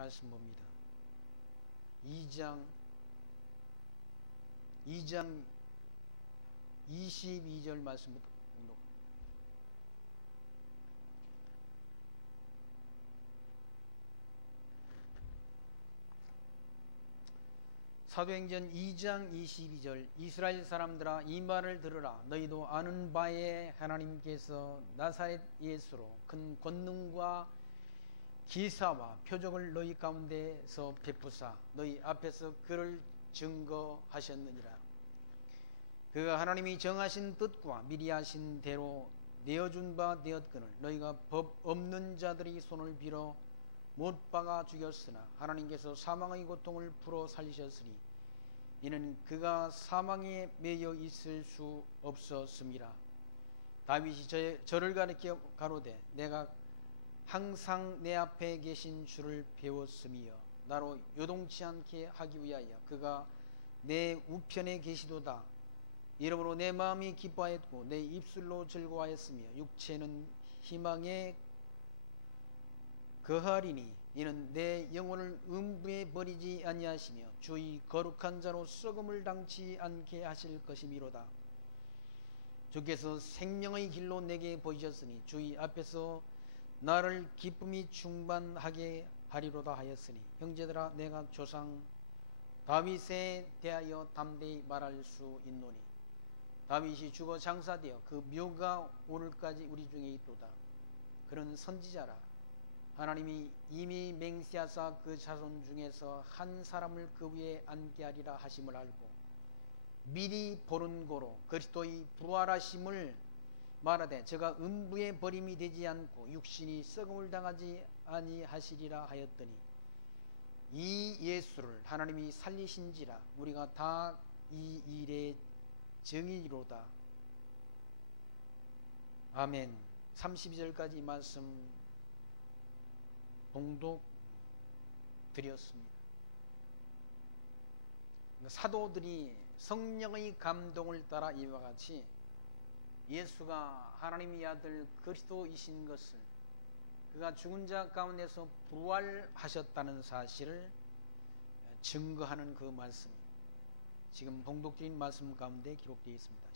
말씀 봅니다. 2장 22절 말씀부터 공독합니다. 사도행전 2장 22절 이스라엘 사람들아 이 말을 들으라. 너희도 아는 바에 하나님께서 나사렛 예수로 큰 권능과 기사와 표적을 너희 가운데서 베푸사 너희 앞에서 그를 증거하셨느니라. 그가 하나님이 정하신 뜻과 미리 하신 대로 내어준 바 되었거늘 너희가 법 없는 자들이 손을 빌어 못 박아 죽였으나 하나님께서 사망의 고통을 풀어 살리셨으니 이는 그가 사망에 매여 있을 수 없었음이라. 다윗이 저를 가리켜 가로되 내가 항상 내 앞에 계신 주를 배웠음이여 나로 요동치 않게 하기 위하여 그가 내 우편에 계시도다. 이러므로 내 마음이 기뻐하였고 내 입술로 즐거워하였으며 육체는 희망에 거하리니 이는 내 영혼을 음부에 버리지 아니하시며 주의 거룩한 자로 썩음을 당치 않게 하실 것이미로다. 주께서 생명의 길로 내게 보이셨으니 주의 앞에서 나를 기쁨이 충만하게 하리로다 하였으니 형제들아 내가 조상 다윗에 대하여 담대히 말할 수 있노니 다윗이 죽어 장사되어 그 묘가 오늘까지 우리 중에 있도다. 그는 선지자라. 하나님이 이미 맹세하사 그 자손 중에서 한 사람을 그 위에 앉게 하리라 하심을 알고 미리 보는 고로 그리스도의 부활하심을 말하되 저가 음부에 버림이 되지 않고 육신이 썩음을 당하지 아니하시리라 하였더니 이 예수를 하나님이 살리신지라 우리가 다 이 일의 증인이로다. 아멘. 32절까지 말씀 봉독 드렸습니다. 사도들이 성령의 감동을 따라 이와 같이 예수가 하나님의 아들 그리스도이신 것을 그가 죽은 자 가운데서 부활하셨다는 사실을 증거하는 그 말씀이 지금 봉독드린 말씀 가운데 기록되어 있습니다.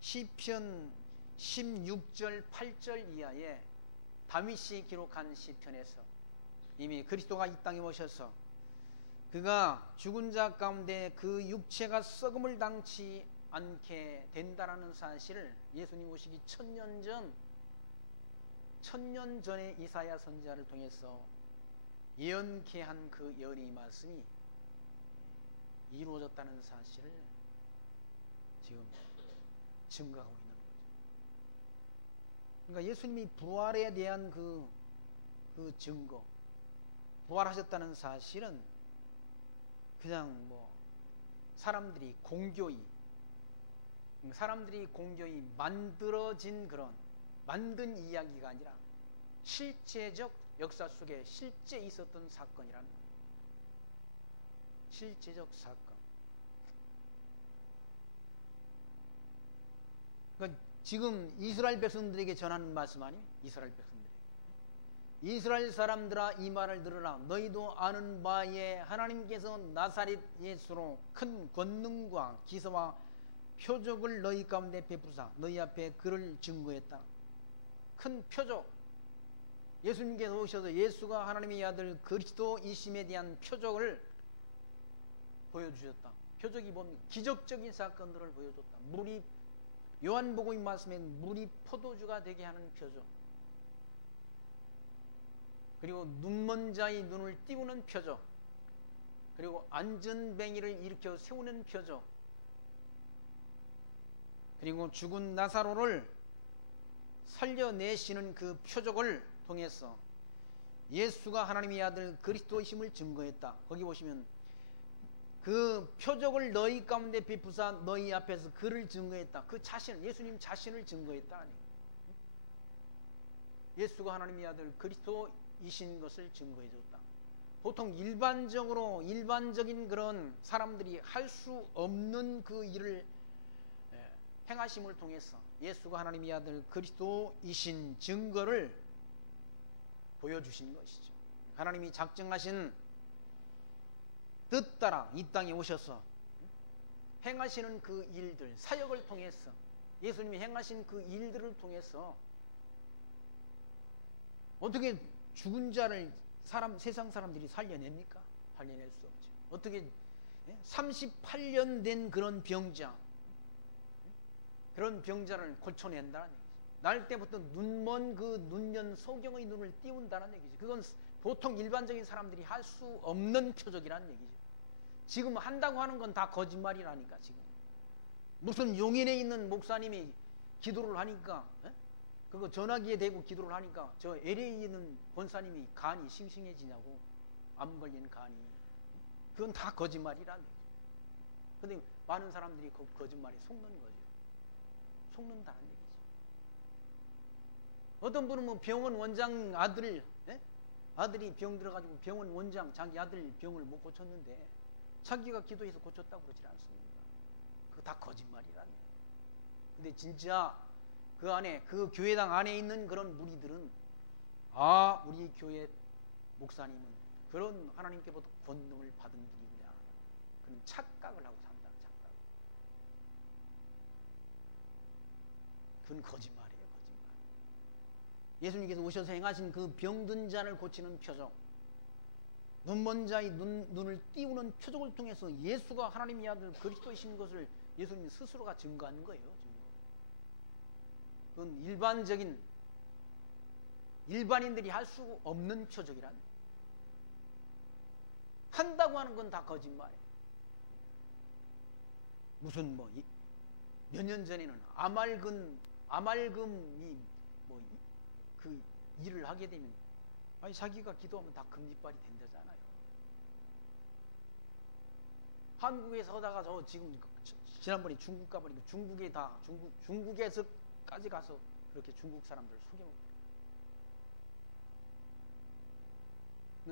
시편 16절 8절 이하에 다윗이 기록한 시편에서 이미 그리스도가 이 땅에 오셔서 그가 죽은 자 가운데 그 육체가 썩음을 당치 않게 된다라는 사실을 예수님 오시기 1000년 전에 이사야 선지자를 통해서 예언케 한 그 예언의 말씀이 이루어졌다는 사실을 지금 증거하고 있는 거죠. 그러니까 예수님이 부활에 대한 그 증거, 부활하셨다는 사실은 그냥 사람들이 공교히 만들어진 그런 만든 이야기가 아니라 실제적 역사 속에 실제 있었던 사건이라는 거예요. 실제적 사건. 그러니까 지금 이스라엘 백성들에게 전하는 말씀 아니에요? 이스라엘 백성들에게. 이스라엘 사람들아 이 말을 들으라. 너희도 아는 바에 하나님께서 나사렛 예수로 큰 권능과 기사와 표적을 너희 가운데 베푸사 너희 앞에 그를 증거했다. 큰 표적. 예수님께서 오셔서 예수가 하나님의 아들 그리스도이심에 대한 표적을 보여주셨다. 표적이 뭡니까? 기적적인 사건들을 보여줬다. 요한복음 말씀엔 물이 포도주가 되게 하는 표적. 그리고 눈먼 자의 눈을 띄우는 표적. 그리고 안전뱅이를 일으켜 세우는 표적. 그리고 죽은 나사로를 살려내시는 그 표적을 통해서 예수가 하나님의 아들 그리스도이심을 증거했다. 거기 보시면 그 표적을 너희 가운데 베푸사 너희 앞에서 그를 증거했다. 그 자신을, 예수님 자신을 증거했다. 예수가 하나님의 아들 그리스도이신 것을 증거해줬다. 보통 일반적인 그런 사람들이 할 수 없는 그 일을 행하심을 통해서 예수가 하나님의 아들 그리스도이신 증거를 보여주신 것이죠. 하나님이 작정하신 뜻 따라 이 땅에 오셔서 행하시는 그 일들, 사역을 통해서 예수님이 행하신 그 일들을 통해서 어떻게 죽은 자를 세상 사람들이 살려냅니까? 살려낼 수 없죠. 어떻게 38년 된 그런 병자를 고쳐낸다는 얘기죠. 날 때부터 눈먼 그 눈연 소경의 눈을 띄운다는 얘기죠. 그건 보통 일반적인 사람들이 할 수 없는 표적이라는 얘기죠. 지금 한다고 하는 건 다 거짓말이라니까. 지금 무슨 용인에 있는 목사님이 기도를 하니까 그거 전화기에 대고 기도를 하니까 저 LA에 있는 권사님이 간이 싱싱해지냐고, 암 걸린 간이. 그건 다 거짓말이라는 얘기죠. 근데 많은 사람들이 그 거짓말에 속는 거죠. 속는다는 얘기죠. 어떤 분은 뭐 병원 원장 아들이 병 들어가지고 병원 원장 자기 아들 병을 못 고쳤는데 자기가 기도해서 고쳤다고 그러지 않습니다. 그거 다 거짓말이라는 얘기죠. 근데 진짜 그 교회당 안에 있는 그런 무리들은 우리 교회 목사님은 그런 하나님께부터 권능을 받은 분이구나. 그런 착각을 하고 산다. 착각. 그건 거짓말이에요. 거짓말. 예수님께서 오셔서 행하신 그 병든 자를 고치는 표적, 눈먼 자의 눈을 띄우는 표적을 통해서 예수가 하나님의 아들 그리스도이신 것을 예수님 스스로가 증거한 거예요. 그건 일반인들이 할 수 없는 표적이란. 한다고 하는 건 다 거짓말이에요. 무슨 몇 년 전에는 아말금이 그 일을 하게 되면 자기가 기도하면 다 금리빨이 된다잖아요. 한국에서 하다가 지금 지난번에 중국 가보니까 중국에서까지 가서 그렇게 중국 사람들 속여먹고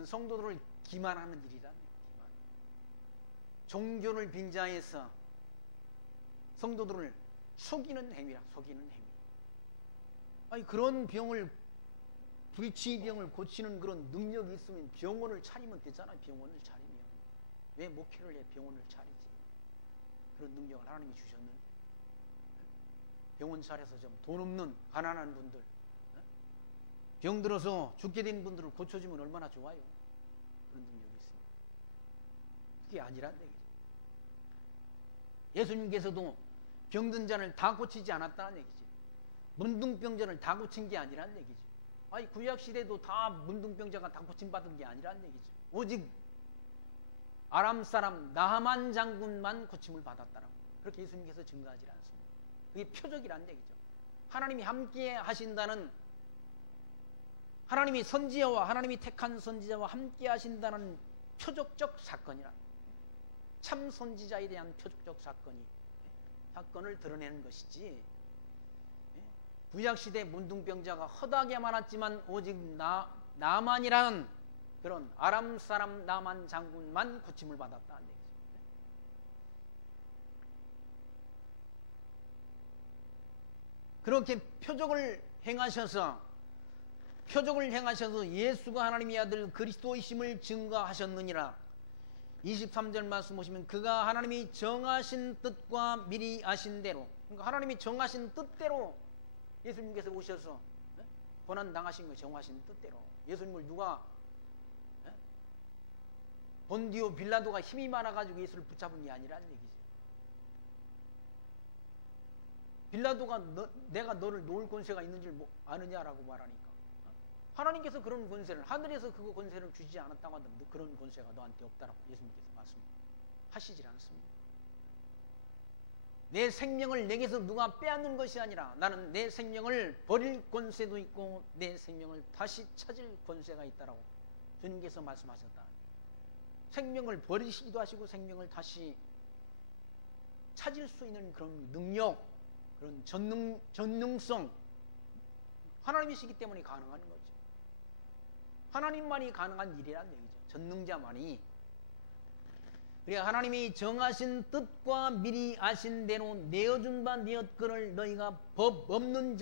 성도들을 기만하는 일이라는 기만. 종교를 빙자해서 성도들을 속이는 행위라. 속이는 행위. 그런 불치병을 고치는 그런 능력이 있으면 병원을 차리면 되잖아요. 병원을 차리면 왜 목회를 해 병원을 차리지? 그런 능력을 하나님이 주셨는데 병원 차려서 좀 돈 없는 가난한 분들, 병 들어서 죽게 된 분들을 고쳐주면 얼마나 좋아요. 그런 능력이 있습니다. 그게 아니란 얘기죠. 예수님께서도 병든 자를 다 고치지 않았다는 얘기죠. 문둥병자를 다 고친 게 아니란 얘기죠. 구약시대도 다 문둥병자가 다 고침받은 게 아니란 얘기죠. 오직 아람 사람 나하만 장군만 고침을 받았다라고 그렇게 예수님께서 증거하지 않습니다. 그게 표적이란 얘기죠. 하나님이 함께 하신다는, 하나님이 택한 선지자와 함께 하신다는 표적적 사건이라. 참 선지자에 대한 표적적 사건을 드러내는 것이지, 구약시대 문둥병자가 허다하게 많았지만 오직 나만이라는 그런 아람 사람 나만 장군만 고침을 받았다는 얘기죠. 그렇게 표적을 행하셔서 예수가 하나님의 아들 그리스도이심을 증거하셨느니라. 23절 말씀 보시면 그가 하나님이 정하신 뜻과 미리 아신 대로, 그러니까 하나님이 정하신 뜻대로 예수님께서 오셔서 고난 당하신 거 정하신 뜻대로. 예수님을 누가 본디오 빌라도가 힘이 많아가지고 예수를 붙잡은 게 아니라는 얘기죠. 빌라도가 내가 너를 놓을 권세가 있는 줄 아느냐라고 말하니까 하나님께서 그런 권세를, 하늘에서 그 권세를 주지 않았다고 한다면 그런 권세가 너한테 없다라고 예수님께서 말씀하시질 않습니다. 내 생명을 내게서 누가 빼앗는 것이 아니라 나는 내 생명을 버릴 권세도 있고 내 생명을 다시 찾을 권세가 있다라고 주님께서 말씀하셨다. 생명을 버리시기도 하시고 생명을 다시 찾을 수 있는 그런 능력, 그런 전능성, 하나님이시기 때문에 가능한 거죠. 하나님만이 가능한 일이란 얘기죠. 전능자만이. 그러니까 하나님이 정하신 뜻과 미리 아신 대로 내어준 바 내었거늘 너희가 법 없는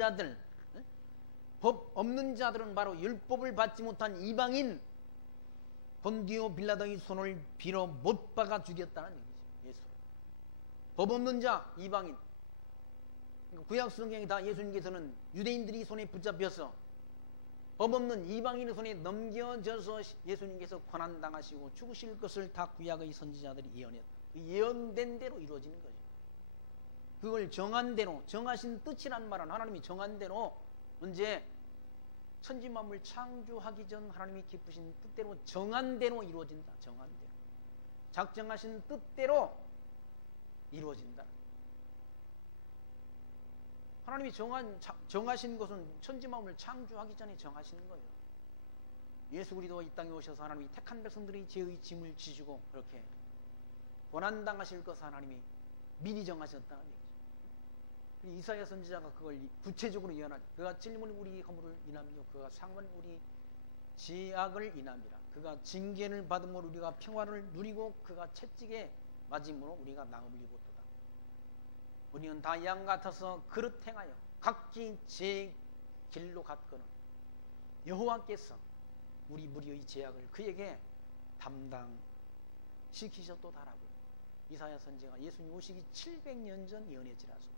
자들은 바로 율법을 받지 못한 이방인, 본디오 빌라도의 손을 빌어 못 박아 죽였다는 얘기죠. 예수. 법 없는 자, 이방인. 그러니까 구약 성경에 다 예수님께서는 유대인들이 손에 붙잡혀서 법 없는 이방인의 손에 넘겨져서 예수님께서 고난당하시고 죽으실 것을 다 구약의 선지자들이 예언했다. 그 예언된 대로 이루어지는 거죠. 그걸 정한 대로, 정하신 뜻이란 말은 하나님이 정한 대로 언제 천지 만물 창조하기 전 하나님이 기쁘신 뜻대로 정한 대로 이루어진다. 정한 대로. 작정하신 뜻대로 이루어진다. 하나님이 정하신 것은 천지 만물을 창조하기 전에 정하시는 거예요. 예수 그리스도가 이 땅에 오셔서 하나님이 택한 백성들이 죄의 짐을 지시고 그렇게 고난당하실 것을 하나님이 미리 정하셨다는 얘기죠. 이사야 선지자가 그걸 구체적으로 예언하죠. 그가 찔림은 우리 허물을 인함이요 그가 상은 우리 죄악을 인함이라. 그가 징계를 받음으로 우리가 평화를 누리고 그가 채찍에 맞음으로 우리가 나음을 입었도다. 우리는 다 양 같아서 그릇 행하여 각기 제 길로 갔거늘 여호와께서 우리 무리의 죄악을 그에게 담당시키셨도다라고 이사야 선지자가 예수님 오시기 700년 전 예언했지라서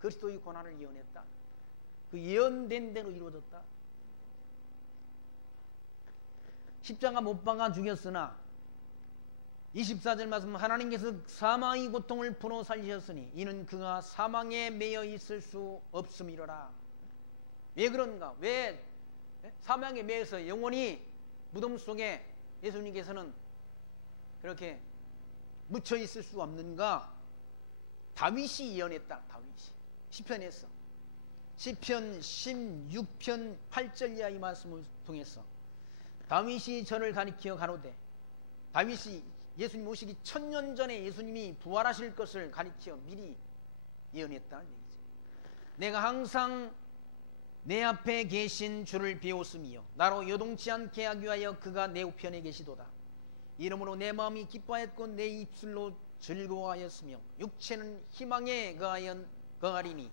그리스도의 고난을 예언했다. 그 예언된 대로 이루어졌다. 십자가 못 박아 죽였으나 24절 말씀 하나님께서 사망의 고통을 풀어 살리셨으니 이는 그가 사망에 매여 있을 수 없음이로라. 왜 그런가? 왜 사망에 매여서 영원히 무덤 속에 예수님께서는 그렇게 묻혀 있을 수 없는가? 다윗이 예언했다. 다윗이 시편에서 시편 16편 8절 이하의 말씀을 통해서 다윗이 저를 가리켜 가로되 다윗이 예수님 오시기 1000년 전에 예수님이 부활하실 것을 가리켜 미리 예언했다는 얘기죠. 내가 항상 내 앞에 계신 주를 배웠으며 나로 요동치 않게 하기 위하여 그가 내 우편에 계시도다. 이러므로 내 마음이 기뻐하였고 내 입술로 즐거워하였으며 육체는 희망에 거하리니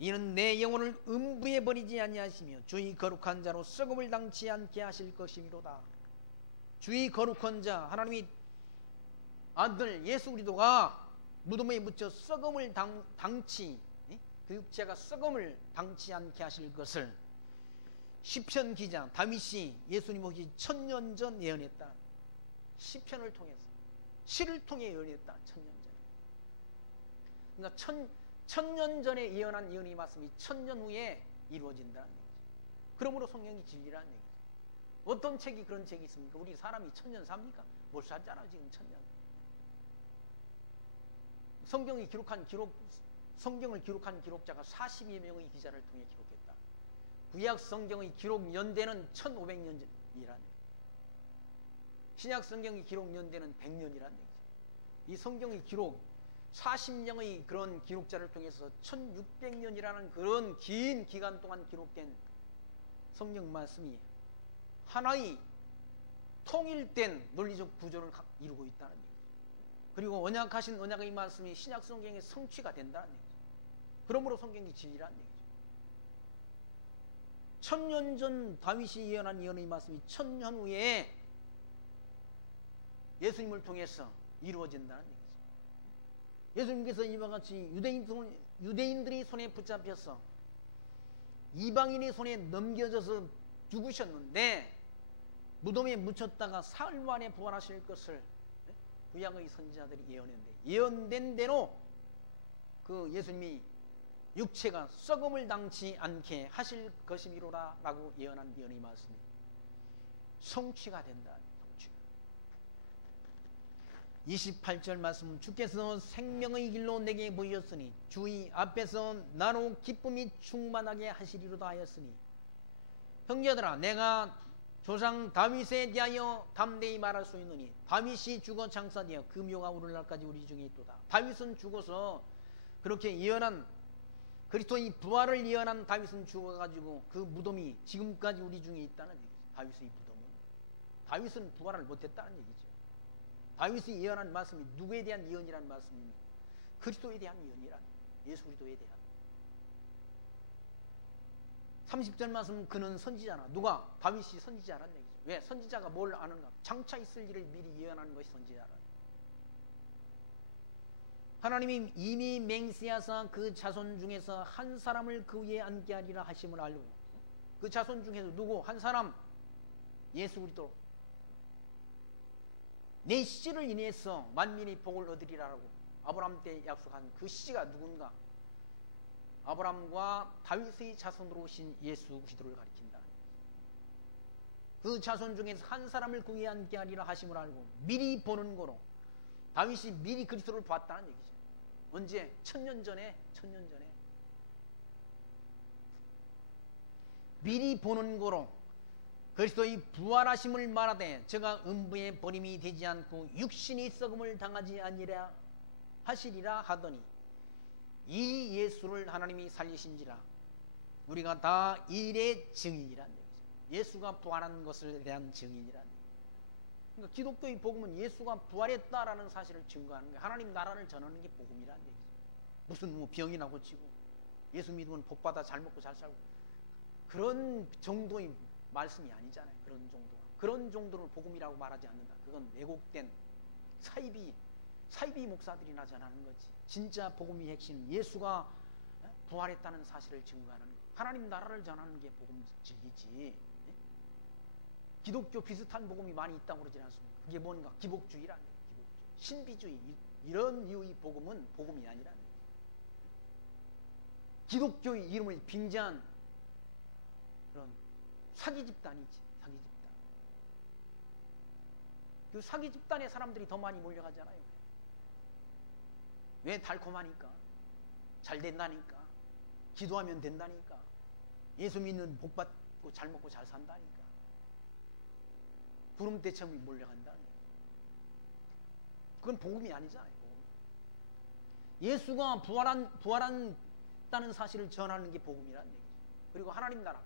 이는 내 영혼을 음부에 버리지 아니하시며 주의 거룩한 자로 썩음을 당치 않게 하실 것이미로다. 주의 거룩한 자 하나님이 아들 예수 그리스도가 무덤에 묻혀 썩음을 당치 그 육체가 썩음을 당치 않게 하실 것을 시편 기자 다윗이 예수님 오기 1000년 전 예언했다. 시편을 통해서 시를 통해 예언했다. 1000년 전에. 그러니까 1000년 전에 예언한 예언의 말씀이 1000년 후에 이루어진다는 얘기죠. 그러므로 성경이 진리라는 얘기죠. 어떤 책이 그런 책이 있습니까? 우리 사람이 1000년 삽니까? 못 살잖아 지금 1000년. 성경을 기록한 기록자가 42 명의 기자를 통해 기록했다. 구약 성경의 기록 연대는 1500년이라는 얘기죠. 신약 성경의 기록 연대는 100년이라는 얘기죠. 이 성경의 기록 40명의 그런 기록자를 통해서 1600년이라는 그런 긴 기간 동안 기록된 성경 말씀이 하나의 통일된 논리적 구조를 이루고 있다는 얘기죠. 그리고 언약하신 언약의 말씀이 신약 성경의 성취가 된다는 얘기죠. 그러므로 성경이 진리라는 얘기죠. 1000년 전 다윗이 예언한 예언의 말씀이 1000년 후에 예수님을 통해서 이루어진다는 얘기죠. 예수님께서 이와 같이 유대인들이 손에 붙잡혀서 이방인의 손에 넘겨져서 죽으셨는데 무덤에 묻혔다가 사흘 만에 부활하실 것을 구약의 선지자들이 예언했는데 예언된 대로 그 예수님이 육체가 썩음을 당치 않게 하실 것이미로라 라고 예언한 예언의 말씀이 성취가 된다. 28절 말씀 주께서 생명의 길로 내게 보이셨으니 주의 앞에서 나로 기쁨이 충만하게 하시리로다 하였으니 형제들아 내가 조상 다윗에 대하여 담대히 말할 수 있느니 다윗이 죽어 장사되어 그 묘가 오늘날까지 우리 중에 있도다. 다윗은 죽어서 그렇게 예언한 그리스도의 부활을 예언한 다윗은 죽어가지고 그 무덤이 지금까지 우리 중에 있다는 얘기죠. 다윗의 무덤은 다윗은 부활을 못했다는 얘기죠. 다윗이 예언한 말씀이 누구에 대한 예언이라는 말씀입니까? 그리스도에 대한 예언이란 예수 그리스도에 대한 30절 말씀 그는 선지자나 누가? 다윗이 선지자라는 얘기죠. 왜? 선지자가 뭘 아는가? 장차 있을 일을 미리 예언하는 것이 선지자라. 하나님이 이미 맹세하사 그 자손 중에서 한 사람을 그 위에 앉게 하리라 하심을 알고, 그 자손 중에서 누구? 한 사람, 예수 그리스도. 내 씨를 인해서 만민이 복을 얻으리라고 아브라함 때 약속한 그 씨가 누군가? 아브라함과 다윗의 자손으로 오신 예수 그리스도를 가리킨다. 그 자손 중에서 한 사람을 그 위에 앉게 하리라 하심을 알고 미리 보는 거로, 다윗이 미리 그리스도를 봤다는 얘기죠. 언제? 1000년 전에 미리 보는 거로 그리스도의 부활하심을 말하되 저가 음부에 버림이 되지 않고 육신이 썩음을 당하지 아니라 하시리라 하더니, 이 예수를 하나님이 살리신지라 우리가 다 일의 증인이란 얘기죠. 예수가 부활한 것에 대한 증인이란 얘기죠. 그러니까 기독교의 복음은 예수가 부활했다라는 사실을 증거하는 거예요. 하나님 나라를 전하는 게 복음이란 얘기죠. 무슨 뭐 병이나 고치고 예수 믿으면 복받아 잘 먹고 잘 살고 그런 정도의 말씀이 아니잖아요. 그런 정도를 복음이라고 말하지 않는다. 그건 왜곡된 사이비 목사들이나 전하는 거지. 진짜 복음의 핵심은 예수가 부활했다는 사실을 증거하는 거예요. 하나님 나라를 전하는 게 복음 진리지. 기독교 비슷한 복음이 많이 있다고 그러지 않습니까? 그게 뭔가? 기복주의라는 거예요. 기복주의. 신비주의. 이런 류의 복음은 복음이 아니라는 거예요. 기독교의 이름을 빙자한 그런 사기 집단이지. 사기 집단. 그 사기 집단의 사람들이 더 많이 몰려가잖아요. 왜? 달콤하니까, 잘 된다니까, 기도하면 된다니까, 예수 믿는 복 받고 잘 먹고 잘 산다니까, 구름대처럼 몰려간다. 그건 복음이 아니잖아요. 복음. 예수가 부활한다는 사실을 전하는 게 복음이라는 얘기죠. 그리고 하나님 나라,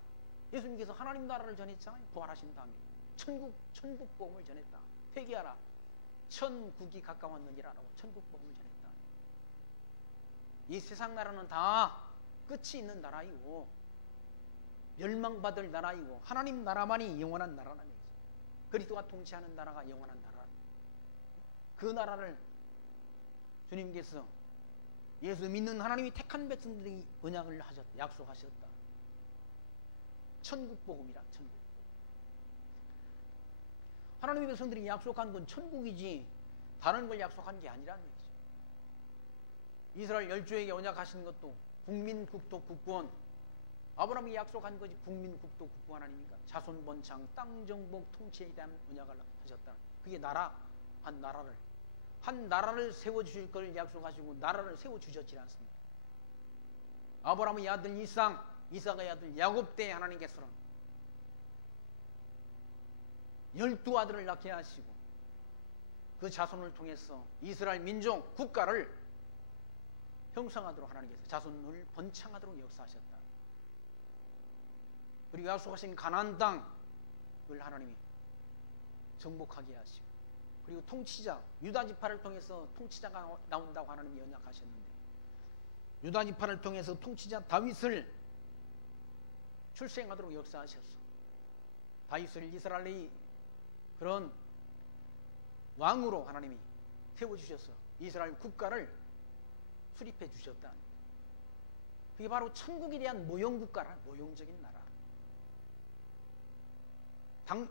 예수님께서 하나님 나라를 전했잖아요. 부활하신 다음에 천국 복음을 전했다. 회개하라, 천국이 가까웠느니라라고 천국 복음을 전했다. 이 세상 나라는 다 끝이 있는 나라이고 멸망받을 나라이고 하나님 나라만이 영원한 나라라는 얘기죠. 그리스도가 통치하는 나라가 영원한 나라. 그 나라를 주님께서 예수 믿는 하나님이 택한 백성들이 언약을 하셨다. 약속하셨다. 천국 복음이라. 천국. 하나님의 백성들이 약속한 건 천국이지 다른 걸 약속한 게 아니라는 얘기죠. 이스라엘 열조에게 언약하신 것도 국민, 국토, 국권. 아브라함이 약속한 것이 국민, 국토, 국권 아닙니까? 자손 번창, 땅 정복, 통치에 대한 언약을 하셨다. 그게 한 나라를 세워주실 걸 약속하시고 나라를 세워주셨지 않습니까? 아브라함의 아들 이삭의 아들 야곱 때 하나님께서는 12아들을 낳게 하시고 그 자손을 통해서 이스라엘 민족, 국가를 형성하도록 하나님께서 자손을 번창하도록 역사하셨다. 그리고 약속하신 가나안 땅을 하나님이 정복하게 하시고, 그리고 통치자 유다 지파를 통해서 통치자가 나온다고 하나님이 언약하셨는데, 유다 지파를 통해서 통치자 다윗을 출생하도록 역사하셔서 다윗을 이스라엘의 그런 왕으로 하나님이 세워주셔서 이스라엘 국가를 수립해 주셨다. 그게 바로 천국에 대한 모형국가라. 모형적인 나라.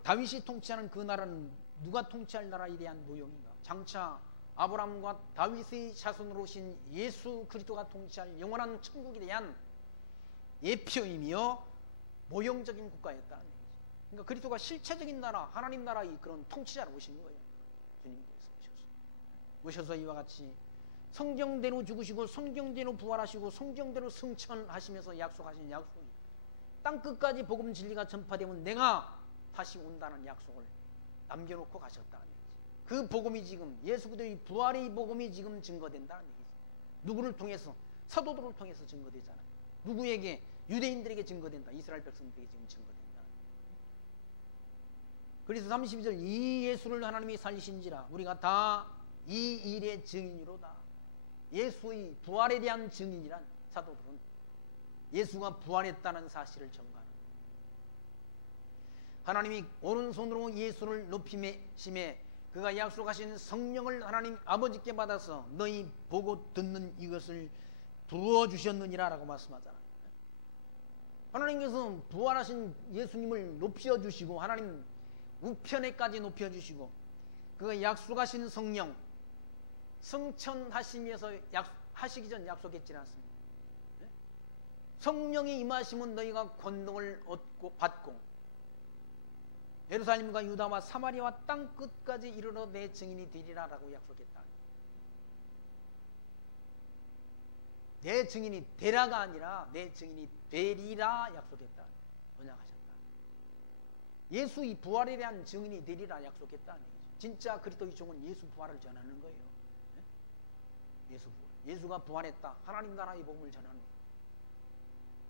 다윗이 통치하는 그 나라는 누가 통치할 나라에 대한 모형인가? 장차 아브라함과 다윗의 자손으로 오신 예수 그리스도가 통치할 영원한 천국에 대한 예표이며 모형적인 국가였다는 얘기죠. 그러니까 그리스도가 실체적인 나라, 하나님 나라의 그런 통치자로 오신 거예요. 주님께서 오셔서 이와 같이 성경대로 죽으시고 성경대로 부활하시고 성경대로 승천하시면서 약속하신 약속이 땅 끝까지 복음 진리가 전파되면 내가 다시 온다는 약속을 남겨놓고 가셨다는 얘기죠. 그 복음이 지금 예수 그리스도의 부활의 복음이 지금 증거된다는 얘기죠. 누구를 통해서? 사도들을 통해서 증거되잖아요. 누구에게? 유대인들에게 증거된다. 이스라엘 백성들에게 지금 증거된다. 그래서 32절 이 예수를 하나님이 살리신지라 우리가 다 이 일의 증인이로다. 예수의 부활에 대한 증인이란 사도들은 예수가 부활했다는 사실을 전가하는. 하나님이 오른손으로 예수를 높이심에 그가 약속하신 성령을 하나님 아버지께 받아서 너희 보고 듣는 이것을 부어주셨느니라 라고 말씀하잖아요. 하나님께서 부활하신 예수님을 높여주시고 하나님 우편에까지 높여주시고 그가 약속하신 성령 성천하심에서 하시기 전 약속했지 않습니까? 성령이 임하시면 너희가 권능을 받고 예루살렘과 유다와 사마리아와 땅 끝까지 이르러 내 증인이 되리라 라고 약속했다. 내 증인이 되라가 아니라 내 증인이 되리라 약속했다. 언약하셨다. 예수 이 부활에 대한 증인이 되리라 약속했다. 진짜 그리스도의 종은 예수 부활을 전하는 거예요. 예수 부활. 예수가 부활했다. 하나님 나라의 복음을 전하는 거예요.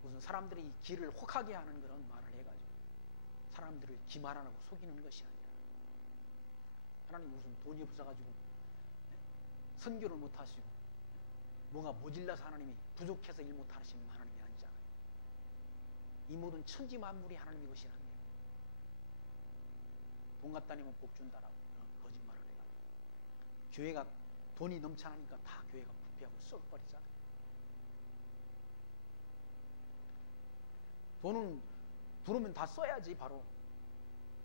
무슨 사람들이 길을 혹하게 하는 그런 말을 해가지고 사람들을 기만하고 속이는 것이 아니라 하나님 무슨 돈이 없어가지고 선교를 못하시고 뭐가 모질라서 하나님이 부족해서 일 못하시는 하나님이 아니잖아요. 이 모든 천지 만물이 하나님의 것이 아니에요. 돈 갖다 내면 복 준다라고 거짓말을 해가지고 교회가 돈이 넘쳐나니까 다 교회가 부패하고 썩어버리잖아요. 돈은 들어오면 다 써야지. 바로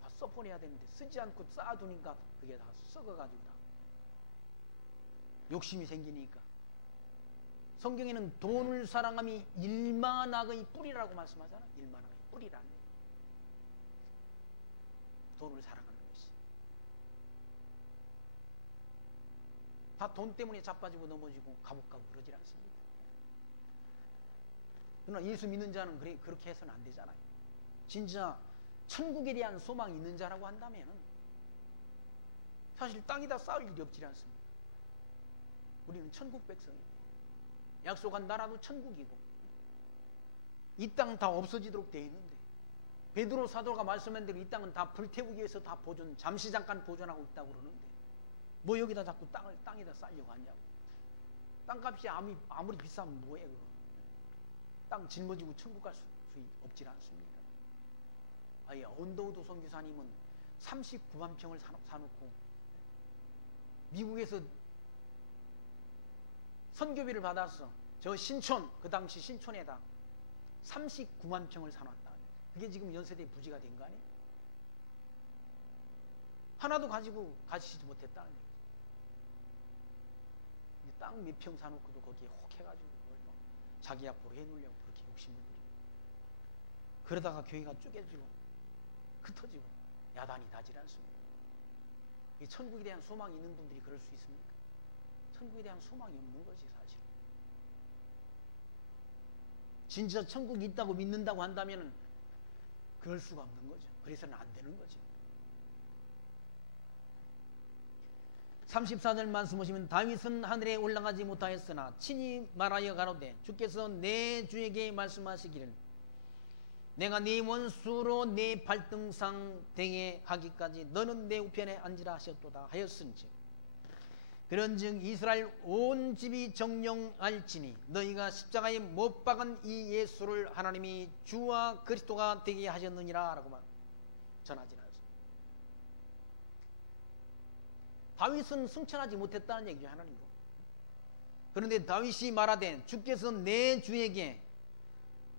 다 써보내야 되는데 쓰지 않고 쌓아두니까 그게 다 썩어가지고 다 욕심이 생기니까. 성경에는 돈을 사랑함이 일만악의 뿌리라고 말씀하잖아. 일만악의 뿌리라는 거예요. 돈을 사랑하는 것이 다 돈 때문에 자빠지고 넘어지고 감옥 가고 그러질 않습니다. 그러나 예수 믿는 자는 그렇게 해서는 안 되잖아요. 진짜 천국에 대한 소망이 있는 자라고 한다면 사실 땅에다 쌓을 일이 없지 않습니까? 우리는 천국 백성이에요. 약속한 나라도 천국이고 이 땅은 다 없어지도록 되어 있는데 베드로 사도가 말씀한 대로 이 땅은 다 불태우기 위해서 다 잠시 잠깐 보존하고 있다고 그러는데 뭐 여기다 자꾸 땅에다 쌓으려고 하냐고. 땅값이 아무리 비싸면 뭐해 그거. 땅 짊어지고 천국 갈 수 없질 않습니다. 아예 언더우드 선교사님은 39만 평을 사놓고 미국에서 선교비를 받아서 저 신촌, 그 당시 신촌에다 39만 평을 사놨다. 그게 지금 연세대 부지가 된 거 아니에요? 하나도 가지고 가시지 못했다. 땅 몇 평 사놓고도 거기에 혹해가지고 자기 앞으로 해놓으려고 그렇게 욕심을 부리고 그러다가 교회가 쪼개지고 흩어지고 야단이 나질 않습니다. 이 천국에 대한 소망이 있는 분들이 그럴 수 있습니까? 천국에 대한 소망이 없는 거지 사실. 진짜 천국이 있다고 믿는다고 한다면 그럴 수가 없는 거죠. 그래서는 안 되는 거죠. 34절 말씀 보시면 다윗은 하늘에 올라가지 못하였으나 친히 말하여 가로되 주께서 내 주에게 말씀하시기를 내가 네 원수로 네 발등상 되게 하기까지 너는 내 우편에 앉으라 하셨도다 하였은즉 그런즉 이스라엘 온 집이 정령할지니 너희가 십자가에 못 박은 이 예수를 하나님이 주와 그리스도가 되게 하셨느니라 라고 전하지 않았습니다. 다윗은 승천하지 못했다는 얘기죠. 하나님도. 그런데 다윗이 말하되 주께서 내 주에게,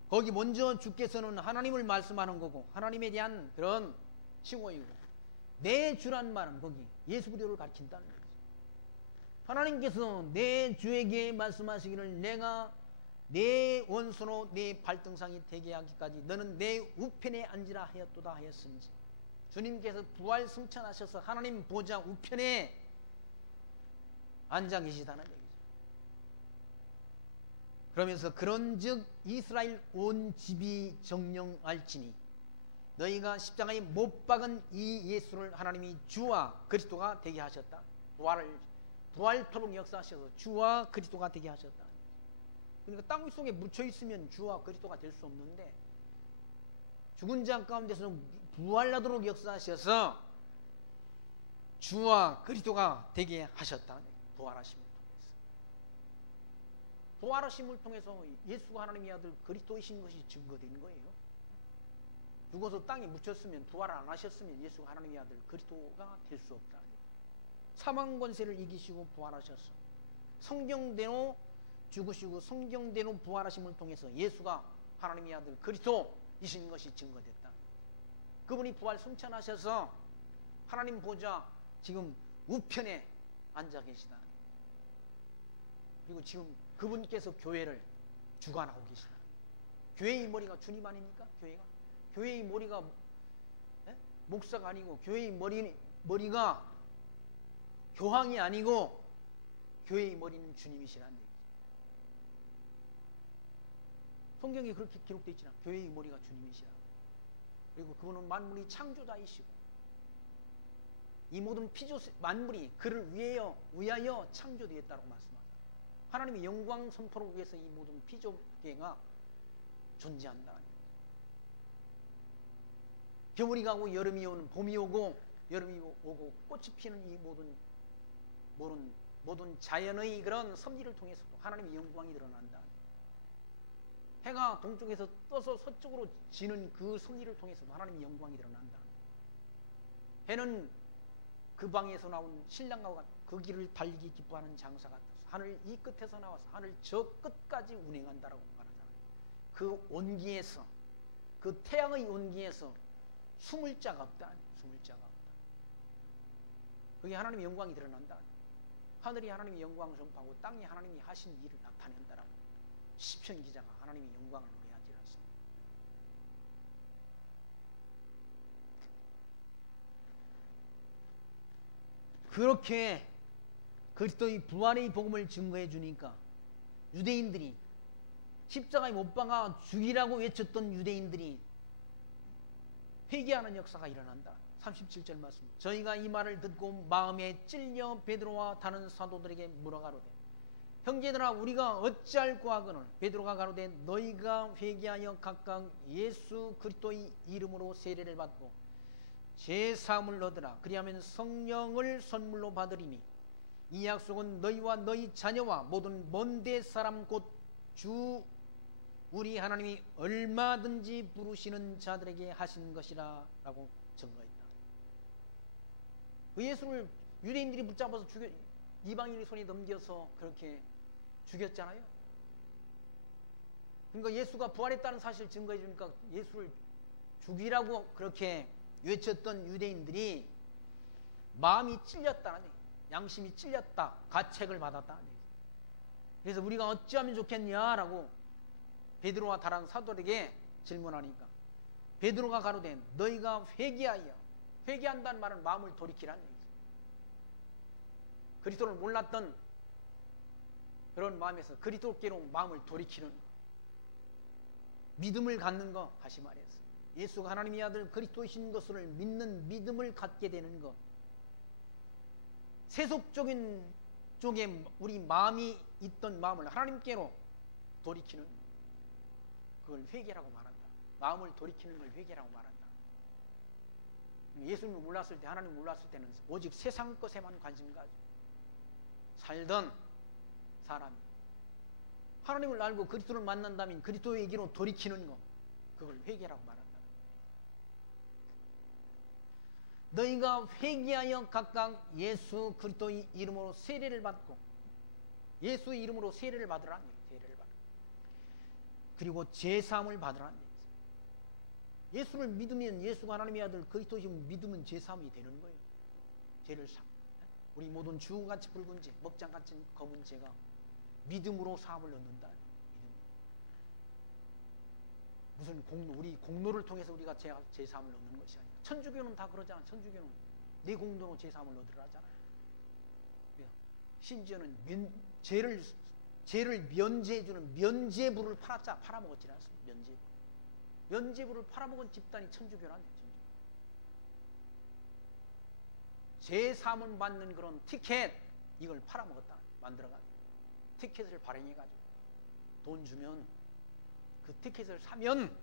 거기 먼저 주께서는 하나님을 말씀하는 거고 하나님에 대한 그런 칭호이고, 내 주란 말은 거기 예수 그리스도를 가르친다는 거죠. 하나님께서 내 주에게 말씀하시기를 내가 내 원수로 내 발등상이 되게 하기까지 너는 내 우편에 앉으라 하였도다 하였은지, 주님께서 부활 승천하셔서 하나님 보좌 우편에 앉아 계시다는 얘기죠. 그러면서 그런즉 이스라엘 온 집이 정령할지니 너희가 십자가에 못 박은 이 예수를 하나님이 주와 그리스도가 되게 하셨다. 부활토록 역사하셔서 주와 그리스도가 되게 하셨다. 그러니까 땅 속에 묻혀 있으면 주와 그리스도가 될 수 없는데 죽은 자 가운데서 부활하도록 역사하셔서 주와 그리스도가 되게 하셨다. 부활하심을 통해서. 부활하심을 통해서 예수가 하나님의 아들 그리스도이신 것이 증거된 거예요. 죽어서 땅에 묻혔으면 부활 안 하셨으면 예수가 하나님의 아들 그리스도가 될 수 없다. 사망 권세를 이기시고 부활하셨어. 성경대로 죽으시고 성경대로 부활하심을 통해서 예수가 하나님의 아들 그리스도이신 것이 증거됐다. 그분이 부활 승천하셔서 하나님 보좌 지금 우편에 앉아 계시다. 그리고 지금 그분께서 교회를 주관하고 계시다. 교회의 머리가 주님 아닙니까? 교회의 머리가 목사가 아니고 교회의 머리가 교황이 아니고 교회의 머리는 주님이시라는 얘기죠. 성경에 그렇게 기록되어 있잖아. 교회의 머리가 주님이시라. 그리고 그분은 만물의 창조자이시고 이 모든 피조 만물이 그를 위하여 창조되었다고 말씀합니다. 하나님의 영광 선포를 위해서 이 모든 피조계가 존재한다. 겨울이 가고 여름이 오는, 봄이 오고 여름이 오고 꽃이 피는 이 모든 자연의 그런 섭리를 통해서도 하나님의 영광이 드러난다. 해가 동쪽에서 떠서 서쪽으로 지는 그 섭리를 통해서도 하나님의 영광이 드러난다. 해는 그 방에서 나온 신랑과 같은 그 길을 달리기 기뻐하는 장사 같아서 하늘 이 끝에서 나와서 하늘 저 끝까지 운행한다라고 말하잖아요. 그 온기에서, 그 태양의 온기에서 숨을 자가 없다. 숨을 자가 없다. 그게 하나님의 영광이 드러난다. 하늘이 하나님의 영광을 전파하고 땅이 하나님이 하신 일을 나타낸다라고 시편 기자가 하나님의 영광을 노래하지 않습니다. 그렇게 그리스도의 부활의 복음을 증거해 주니까 유대인들이 십자가에 못 박아 죽이라고 외쳤던 유대인들이 회개하는 역사가 일어난다. 37절 말씀. 저희가 이 말을 듣고 마음에 찔려 베드로와 다른 사도들에게 물어가로되 형제들아 우리가 어찌할꼬 하거늘 베드로가 가로되 너희가 회개하여 각각 예수 그리스도의 이름으로 세례를 받고 제사함을 얻으라. 그리하면 성령을 선물로 받으리니 이 약속은 너희와 너희 자녀와 모든 먼데 사람 곧 주 우리 하나님이 얼마든지 부르시는 자들에게 하신 것이라 라고 증거했다. 그 예수를 유대인들이 붙잡아서 이방인의 손에 넘겨서 그렇게 죽였잖아요. 그러니까 예수가 부활했다는 사실을 증거해 주니까 예수를 죽이라고 그렇게 외쳤던 유대인들이 마음이 찔렸다는 얘기예요. 양심이 찔렸다. 가책을 받았다는 얘기예요. 그래서 우리가 어찌하면 좋겠냐라고 베드로와 다른 사도들에게 질문하니까 베드로가 가로되 너희가 회개한다는 말은 마음을 돌이키라는 얘기죠. 그리스도를 몰랐던 그런 마음에서 그리스도께로 마음을 돌이키는 믿음을 갖는 것, 다시 말해서 예수가 하나님의 아들 그리스도이신 것을 믿는 믿음을 갖게 되는 것, 세속적인 쪽에 우리 마음이 있던 마음을 하나님께로 돌이키는 그걸 회개라고 말한다. 마음을 돌이키는 걸 회개라고 말한다. 예수님을 몰랐을 때, 하나님을 몰랐을 때는 오직 세상 것에만 관심 가지고 살던 사람이 하나님을 알고 그리스도를 만난다면 그리스도에게로 돌이키는 것, 그걸 회개라고 말한다. 너희가 회개하여 각각 예수 그리스도의 이름으로 세례를 받고 예수의 이름으로 세례를 받으라는 얘기예요. 세례를 받으라. 그리고 제사함을 받으라는 얘기예요. 예수를 믿으면 예수가 하나님의 아들 그리스도이심을 믿으면 제사함이 되는 거예요. 죄를 우리 모든 주같이 붉은 죄, 먹장같이 검은 죄가 믿음으로 사함을 얻는다. 무슨 우리 공로를 통해서 우리가 제사함을 얻는 것이 아니라 천주교는 다 그러잖아. 천주교는 내 공로로 제사함을 얻으라 하잖아요. 심지어는 죄를 면제해주는 면제부를 팔아먹었지 않습니까? 면제부를 팔아먹은 집단이 천주교라는 거죠. 제사함을 받는 그런 티켓, 이걸 팔아먹었다. 만들어가지고 티켓을 발행해가지고 돈 주면 그 티켓을 사면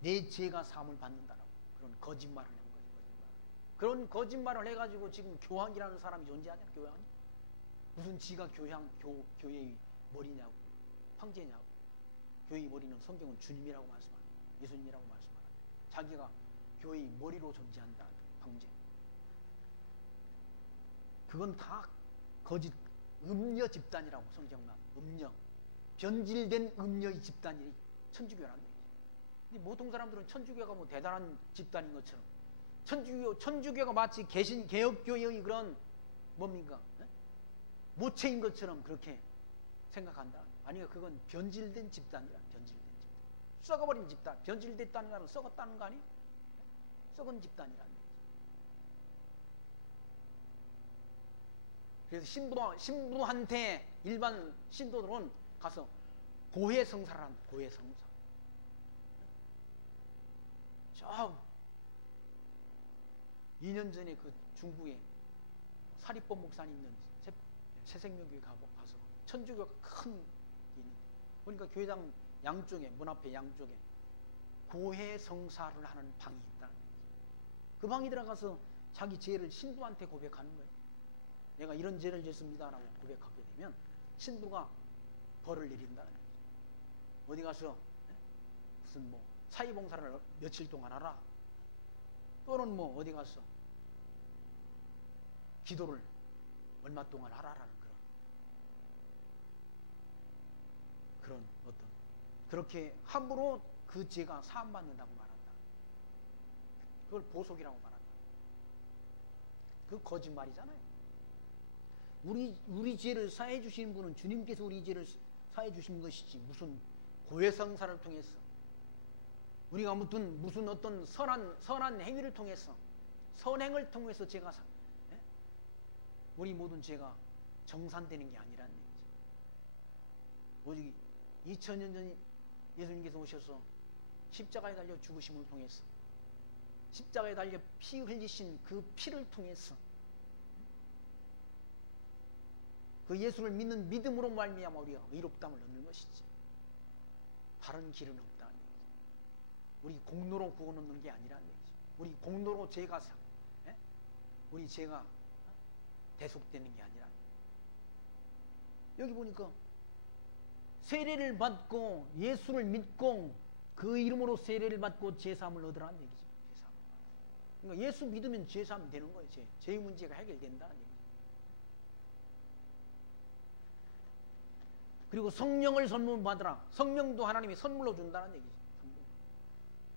내 죄가 사함을 받는다라고 그런 거짓말을 한 거예요. 그런 거짓말을 해가지고 지금 교황이라는 사람이 존재하잖아요. 교황이 무슨 지가 교회의 머리냐고, 황제냐고. 교회의 머리는 성경은 주님이라고 말씀합니다. 예수님이라고 말씀합니다. 자기가 교회의 머리로 존재한다. 방제. 그건 다 거짓 음녀 집단이라고 성경만. 음녀. 변질된 음녀의 집단이 천주교라는 얘기죠. 근데 보통 사람들은 천주교가 뭐 대단한 집단인 것처럼 천주교가 마치 개혁교회의 그런 뭡니까? 모체인 것처럼 그렇게 생각한다. 아니 그건 변질된 집단이라. 변질된 집단. 썩어버린 집단. 변질됐다는 거는 썩었다는 거 아니에요? 썩은 집단이라는 얘기죠. 그래서 신부한테 일반 신도들은 가서 고해성사를 한다. 고해성사. 저 2년 전에 그 중국에 사립법 목사님 있는 새생명교회 가서 천주교가 큰 있는 그러니까 교회당 양쪽에 문 앞에 양쪽에 고해성사를 하는 방이 있다. 그 방에 들어가서 자기 죄를 신부한테 고백하는 거예요. 내가 이런 죄를 졌습니다라고 고백하게 되면 신부가 벌을 내린다는 거죠. 어디 가서 무슨 뭐 사회봉사를 며칠 동안 하라. 또는 뭐 어디 가서 기도를 얼마 동안 하라라는 그런 어떤 그렇게 함부로 그 죄가 사함받는다고 말한다. 그걸 보속이라고 말한다. 그 거짓말이잖아요. 우리 죄를 사해 주시는 분은 주님께서 우리 죄를 사해 주신 것이지 무슨 고해성사를 통해서 우리가 무슨 어떤 선한 행위를 통해서 선행을 통해서 죄가 우리 모든 죄가 정산되는 게 아니라는 얘기죠. 오직 2000년 전 예수님께서 오셔서 십자가에 달려 죽으심을 통해서 십자가에 달려 피 흘리신 그 피를 통해서 그 예수를 믿는 믿음으로 말미암아 우리가 의롭다함을 얻는 것이지 다른 길은 없다는 얘기죠. 우리 공로로 구원 얻는 게 아니라는 얘기죠. 우리 공로로 우리 죄가 대속되는 게 아니라 여기 보니까 세례를 받고 예수를 믿고 그 이름으로 세례를 받고 제사함을 얻으라는 얘기죠. 그러니까 예수 믿으면 제사하면 되는 거예요. 죄의 문제가 해결된다는 얘기죠. 그리고 성령을 선물 받으라. 성령도 하나님이 선물로 준다는 얘기죠.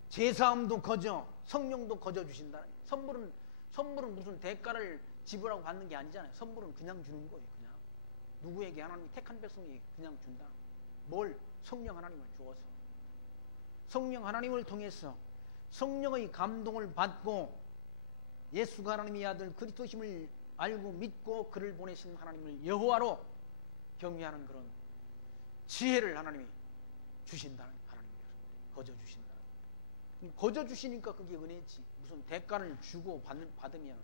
제사함도 거저, 성령도 거저 주신다는 얘기죠. 선물은 무슨 대가를 지불하고 받는 게 아니잖아요. 선물은 그냥 주는 거예요. 그냥 누구에게 하나님이 택한 백성에게 그냥 준다. 뭘? 성령 하나님을 주어서 성령 하나님을 통해서 성령의 감동을 받고 예수가 하나님의 아들 그리스도심을 알고 믿고 그를 보내신 하나님을 여호와로 경외하는 그런 지혜를 하나님이 주신다는 하나님의 거저 주신다. 거저 주시니까 그게 은혜지. 무슨 대가를 주고 받으면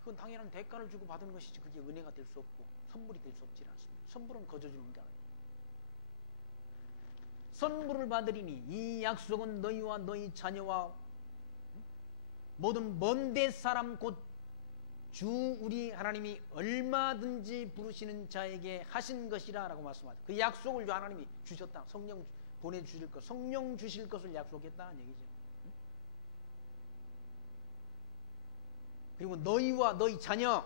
그건 당연한 대가를 주고 받은 것이지 그게 은혜가 될 수 없고 선물이 될 수 없지 않습니다. 선물은 거저 주는 게 아니에요. 선물을 받으리니 이 약속은 너희와 너희 자녀와 모든 먼데 사람 곧 주 우리 하나님이 얼마든지 부르시는 자에게 하신 것이라 라고 말씀하죠. 그 약속을 하나님이 주셨다. 성령 보내주실 것, 성령 주실 것을 약속했다는 얘기죠. 그리고 너희와 너희 자녀,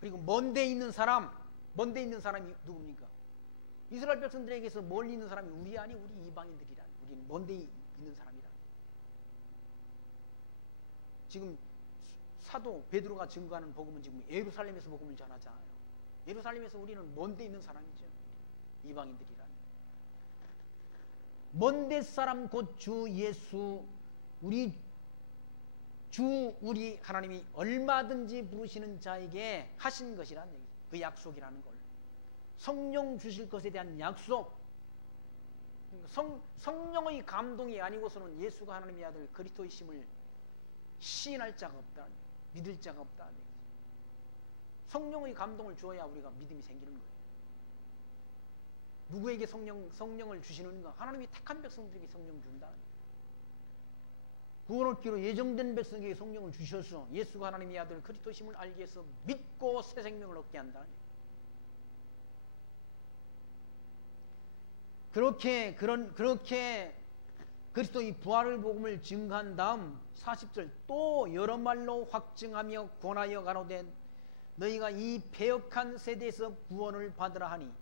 그리고 먼데 있는 사람이 누굽니까? 이스라엘 백성들에게서 멀리 있는 사람이 우리 아니 우리 이방인들이라. 우리는 먼데 있는 사람이라. 지금 사도 베드로가 증거하는 복음은 지금 예루살렘에서 복음을 전하잖아요. 예루살렘에서 우리는 먼데 있는 사람이죠. 이방인들이라. 먼데 사람 곧 주 예수 우리 하나님이 얼마든지 부르시는 자에게 하신 것이라는 얘기죠. 그 약속이라는 걸. 성령 주실 것에 대한 약속. 성령의 감동이 아니고서는 예수가 하나님의 아들 그리스도의 심을 시인할 자가 없다. 믿을 자가 없다. 성령의 감동을 주어야 우리가 믿음이 생기는 거예요. 누구에게 성령을 주시는가? 하나님이 택한 백성들에게 성령 준다. 구원 얻기로 예정된 백성에게 성령을 주셔서 예수가 하나님의 아들 그리스도심을 알게 해서 믿고 새 생명을 얻게 한다. 그렇게 그리스도의 부활을 복음을 증거한 다음 40절 또 여러 말로 확증하며 권하여 가로되 너희가 이 패역한 세대에서 구원을 받으라 하니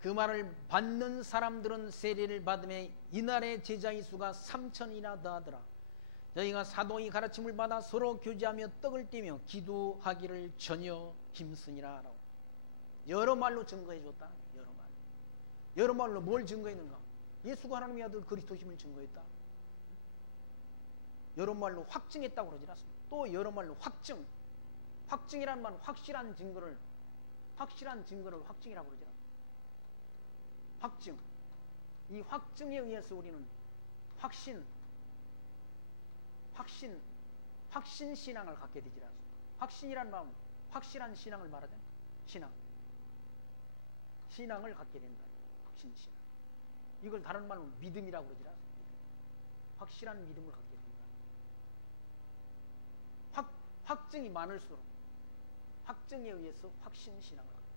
그 말을 받는 사람들은 세례를 받음에 이날의 제자의 수가 3천이나 더하더라. 너희가 사도의 가르침을 받아 서로 교제하며 떡을 떼며 기도하기를 전혀 힘쓰니라 하라고. 여러 말로 증거해 줬다. 여러 말. 여러 말로 뭘 증거했는가? 예수가 하나님의 아들 그리스도심을 증거했다. 여러 말로 확증했다고 그러지 않습니다. 또 여러 말로 확증. 확증이란 말은 확실한 증거를 확증이라고 그러죠. 확증. 이 확증에 의해서 우리는 확신 신앙을 갖게 되지 않습니다. 확신이란 말은 확실한 신앙을 말하잖아요. 신앙을 갖게 된다. 확신 신앙. 이걸 다른 말로 믿음이라고 그러지 않습니다. 확실한 믿음을 갖게 된다. 확증이 많을수록 확증에 의해서 확신 신앙을 갖게 된다.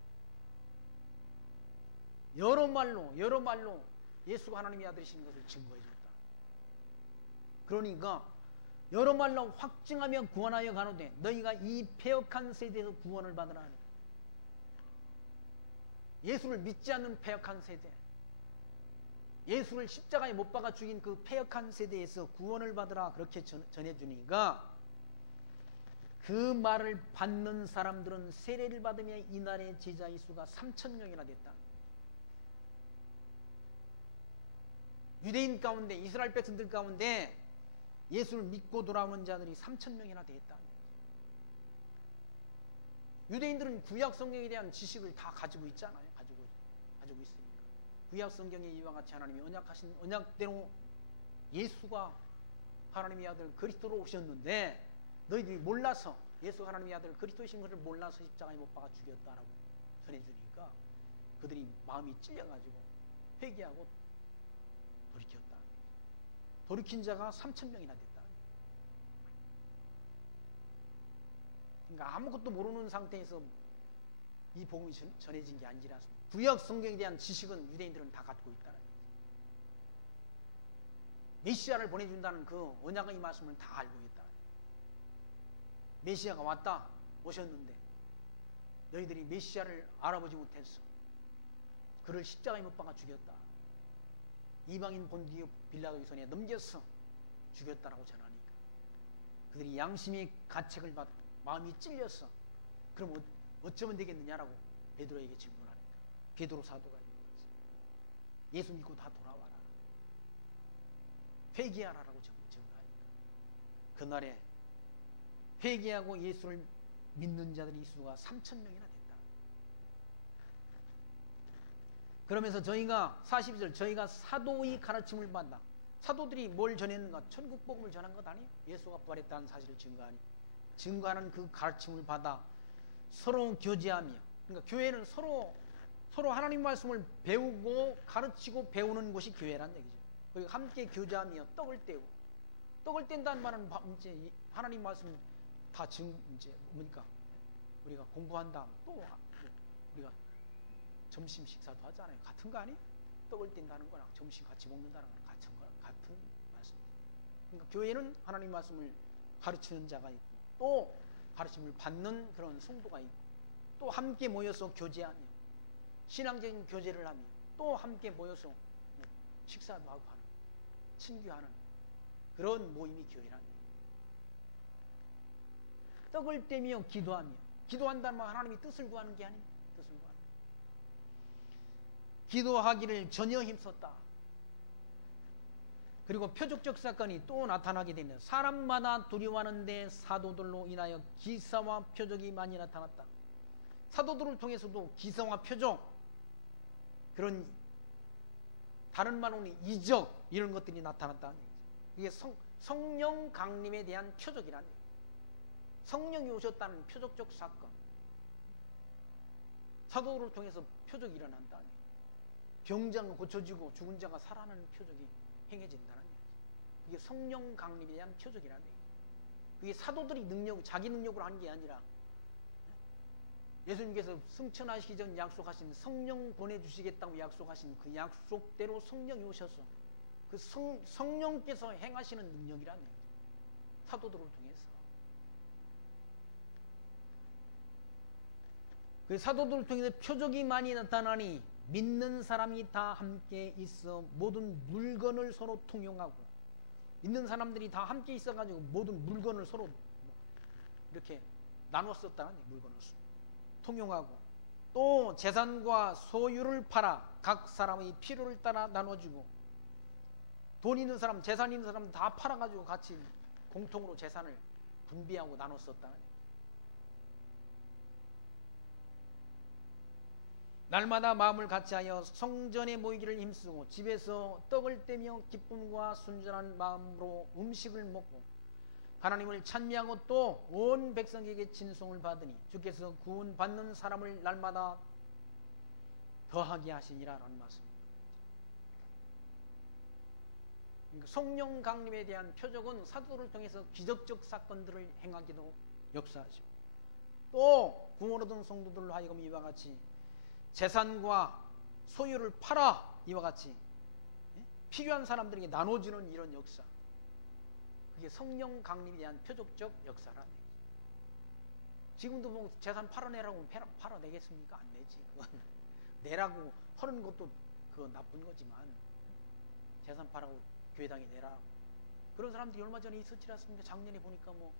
여러 말로 예수가 하나님의 아들이신 것을 증거해 줬다. 그러니까 여러 말로 확증하며 구원하여 가노되 너희가 이 패역한 세대에서 구원을 받으라 하니 예수를 믿지 않는 패역한 세대, 예수를 십자가에 못 박아 죽인 그 패역한 세대에서 구원을 받으라 그렇게 전해주니까 그 말을 받는 사람들은 세례를 받으며 이날의 제자의 수가 3,000명이나 됐다. 유대인 가운데 이스라엘 백성들 가운데 예수를 믿고 돌아오는 자들이 3,000명이나 되었다. 유대인들은 구약 성경에 대한 지식을 다 가지고 있잖아요. 가지고 있으니까. 구약 성경에 이와 같이 하나님이 언약하신 언약대로 예수가 하나님의 아들 그리스도로 오셨는데 너희들이 몰라서 예수가 하나님의 아들 그리스도이신 것을 몰라서 십자가에 못 박아 죽였다라고 전해주니까 그들이 마음이 찔려가지고 회개하고 돌이켰다. 돌이킨 자가 3,000명이나 됐다. 그러니까 아무것도 모르는 상태에서 이 복음이 전해진 게 아니라서 구약 성경에 대한 지식은 유대인들은 다 갖고 있다. 메시아를 보내준다는 그 언약의 말씀을 다 알고 있다. 메시아가 왔다 오셨는데 너희들이 메시아를 알아보지 못했어. 그를 십자가에 못 박아 죽였다. 이방인 본디오 빌라도의 손에 넘겨서 죽였다라고 전하니까 그들이 양심의 가책을 받고 마음이 찔렸어. 그럼 어쩌면 되겠느냐라고 베드로에게 질문하니까 베드로 사도가 예수 믿고 다 돌아와라. 회개하라라고 증거하니까 그날에 회개하고 예수를 믿는 자들의 수가 3,000명이나 됐다. 그러면서 저희가 42절 저희가 사도의 가르침을 받다. 사도들이 뭘 전했는가? 천국 복음을 전한 것 아니에요? 예수가 부활했다는 사실을 증거하는 그 가르침을 받아 서로 교제하며, 그러니까 교회는 서로 하나님 말씀을 배우고 가르치고 배우는 곳이 교회란 얘기죠. 그리고 함께 교제하며 떡을 떼고, 떡을 뗀다는 말은 이제 하나님 말씀 다 이제 뭡니까? 우리가 공부한 다음 또 우리가 점심 식사도 하잖아요. 같은 거 아니? 떡을 뗀다는 거랑 점심 같이 먹는다는 거랑 같은 말씀입니다. 그러니까 교회는 하나님 말씀을 가르치는 자가 있고 또 가르침을 받는 그런 성도가 있고 또 함께 모여서 교제하며 신앙적인 교제를 하며 또 함께 모여서 식사도 하고 하는 친교하는 그런 모임이 교회랍니다. 떡을 떼며 기도하며, 기도한다는 말 하나님이 뜻을 구하는 게 아닙니다. 뜻을 구하는. 기도하기를 전혀 힘썼다. 그리고 표적적 사건이 또 나타나게 되면 사람마다 두려워하는데 사도들로 인하여 기사와 표적이 많이 나타났다. 사도들을 통해서도 기사와 표적, 그런 다른 말로는 이적 이런 것들이 나타났다. 이게 성령 강림에 대한 표적이라는 거예요. 성령이 오셨다는 표적적 사건, 사도들을 통해서 표적이 일어난다. 병자가 고쳐지고 죽은 자가 살아나는 표적이 행해진다는 거예요. 이게 성령 강림에 대한 표적이라는 거예요. 그게 사도들이 자기 능력으로 한 게 아니라 예수님께서 승천하시기 전 약속하신 성령 보내주시겠다고 약속하신 그 약속대로 성령이 오셔서 그 성령께서 행하시는 능력이라는 거죠. 사도들을 통해서. 그 사도들을 통해서 표적이 많이 나타나니 믿는 사람이 다 함께 있어 모든 물건을 서로 통용하고, 있는 사람들이 다 함께 있어가지고 모든 물건을 서로 이렇게 나눴었다는 물건을 통용하고, 또 재산과 소유를 팔아 각 사람의 필요를 따라 나눠주고, 돈 있는 사람, 재산 있는 사람 다 팔아가지고 같이 공통으로 재산을 분배하고 나눴었다. 날마다 마음을 같이하여 성전에 모이기를 힘쓰고 집에서 떡을 떼며 기쁨과 순전한 마음으로 음식을 먹고 하나님을 찬미하고 또 온 백성에게 진송을 받으니 주께서 구원받는 사람을 날마다 더하게 하시니라라는 말씀입니다. 성령 강림에 대한 표적은 사도를 통해서 기적적 사건들을 행하기도 역사하죠. 또 구원 얻은 성도들로 하여금 이와 같이 재산과 소유를 팔아 이와 같이 필요한 사람들에게 나눠주는 이런 역사, 그게 성령 강림에 대한 표적적 역사라는 거죠. 지금도 뭐 재산 팔아내라고 팔아내겠습니까? 안 내지. 그건 내라고 하는 것도 그건 나쁜 거지만, 재산 팔아고 교회당에 내라, 그런 사람들이 얼마 전에 있었지 않습니까? 작년에 보니까 뭐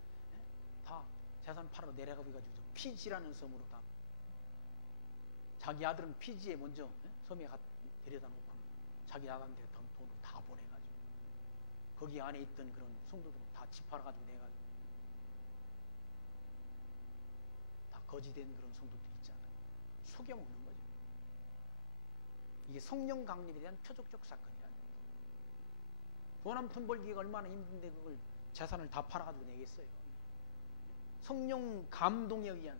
다 재산 팔아 내라고 해가지고 피지라는 섬으로 다, 자기 아들은 피지에 먼저 섬에 데려다 놓고 자기 아들한테 돈을 다 보내가지고 거기 안에 있던 그런 성도들은 다 집 팔아가지고 내가지고 다 거지된 그런 성도들 있잖아요. 속여먹는 거죠. 이게 성령 강림에 대한 표적적 사건이라는 거죠. 돈 한 푼 벌기가 얼마나 힘든데 그걸 재산을 다 팔아가지고 내겠어요. 성령 감동에 의한,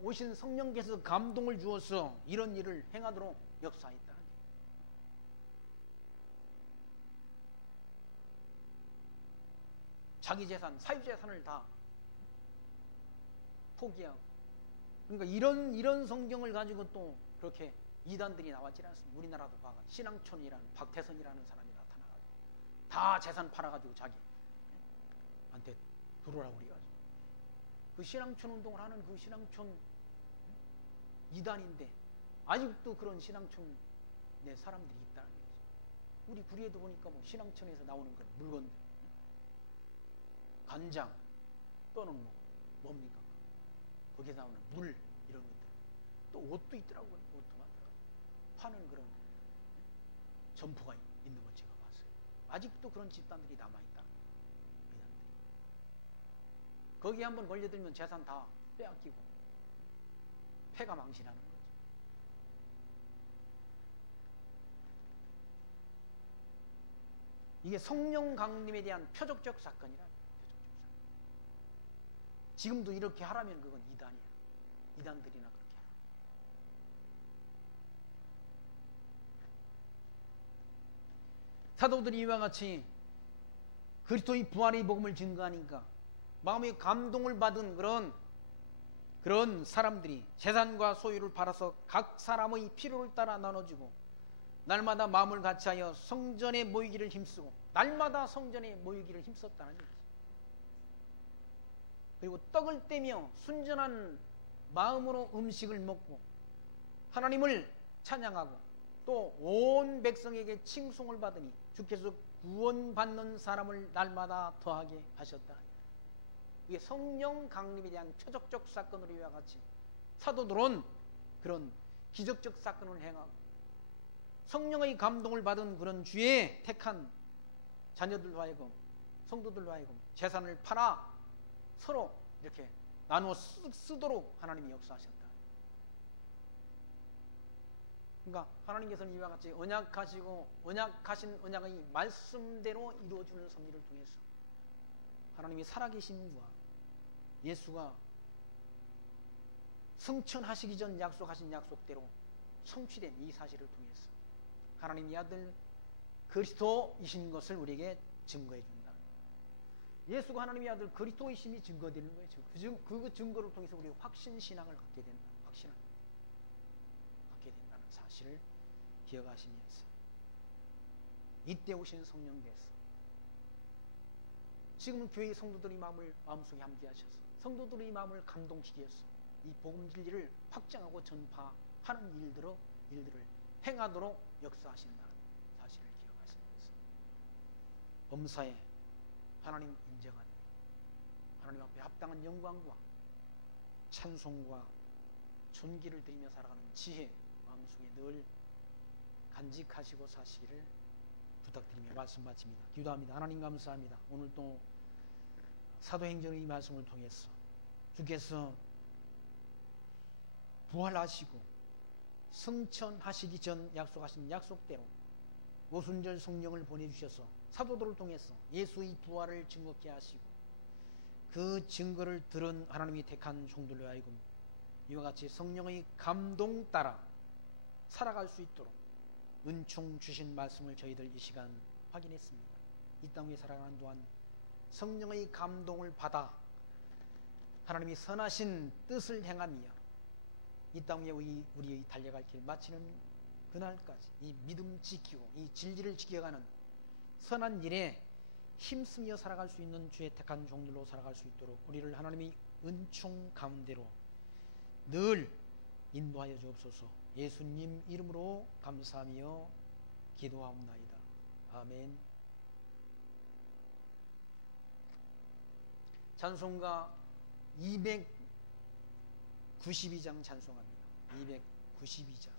오신 성령께서 감동을 주어서 이런 일을 행하도록 역사했다. 자기 재산, 사유재산을 다 포기하고, 그러니까 이런 성경을 가지고 또 그렇게 이단들이 나왔지 않습니까? 우리나라도 봐가 신앙촌이라는 박태선이라는 사람이 나타나가지고 다 재산 팔아가지고 자기한테 들어오라고 그래가지고 그 신앙촌 운동을 하는 그 신앙촌 이단인데 아직도 그런 신앙촌 내 사람들이 있다는 거죠. 우리 구리에도 보니까 뭐 신앙촌에서 나오는 그런 물건들, 간장 또는 뭐 뭡니까? 거기서 나오는 물 이런 것들, 또 옷도 있더라고요. 옷도 만들어 파는 그런 점포가 있는 걸 제가 봤어요. 아직도 그런 집단들이 남아있다. 거기 한번 걸려들면 재산 다 빼앗기고 패가 망신하는 거죠. 이게 성령 강림에 대한 표적적 사건이라. 지금도 이렇게 하라면 그건 이단이야. 이단들이나 그렇게 하라. 사도들이 이와 같이 그리스도의 부활의 복음을 증거하니까 마음의 감동을 받은 그런 사람들이 재산과 소유를 팔아서 각 사람의 필요를 따라 나눠주고 날마다 마음을 같이하여 성전에 모이기를 힘쓰고, 날마다 성전에 모이기를 힘썼다는 얘기죠. 그리고 떡을 떼며 순전한 마음으로 음식을 먹고 하나님을 찬양하고 또 온 백성에게 칭송을 받으니 주께서 구원받는 사람을 날마다 더하게 하셨다. 이게 성령 강림에 대한 표적적 사건으로 이와 같이 사도들은 그런 기적적 사건을 행하고 성령의 감동을 받은 그런 주의 택한 자녀들로 하여금, 성도들로 하여금 재산을 팔아 서로 이렇게 나누어 쓰도록 하나님이 역사하셨다. 그러니까 하나님께서는 이와 같이 언약하신 언약의 말씀대로 이루어주는 섭리를 통해서 하나님이 살아계심과 예수가 승천하시기 전 약속하신 약속대로 성취된 이 사실을 통해서 하나님의 아들 그리스도이신 것을 우리에게 증거해 준다. 예수가 하나님의 아들 그리스도이심이 증거되는 거예요. 그 증거를 통해서 우리가 확신신앙을 갖게 된다. 확신을 갖게 된다는 사실을 기억하시면서 이때 오신 성령께서 지금 교회 성도들의 마음을 마음속에 함께하셔서 성도들의 마음을 감동시키게 해서 이 복음 진리를 확장하고 전파하는 일들을 행하도록 역사하신다는 사실을 기억하시면서 범사에 하나님 인정한 하나님 앞에 합당한 영광과 찬송과 존귀를 드리며 살아가는 지혜 마음속에 늘 간직하시고 사시기를 부탁드리며 말씀 마칩니다. 기도합니다. 하나님 감사합니다. 오늘 또 사도행전의 말씀을 통해서 주께서 부활하시고 승천하시기 전 약속하신 약속대로 오순절 성령을 보내주셔서 사도들을 통해서 예수의 부활을 증거케 하시고 그 증거를 들은 하나님이 택한 종들로 하여금 이와 같이 성령의 감동 따라 살아갈 수 있도록 은총 주신 말씀을 저희들 이 시간 확인했습니다. 이 땅 위에 살아가는 동안 성령의 감동을 받아 하나님이 선하신 뜻을 행하며 이 땅 위에 우리의 달려갈 길 마치는 그날까지 이 믿음 지키고 이 진리를 지켜가는 선한 일에 힘쓰며 살아갈 수 있는 주의 택한 종들로 살아갈 수 있도록 우리를 하나님의 은총 가운데로 늘 인도하여 주옵소서. 예수님 이름으로 감사하며 기도하옵나이다. 아멘. 찬송가 292장 찬송합니다. 292장.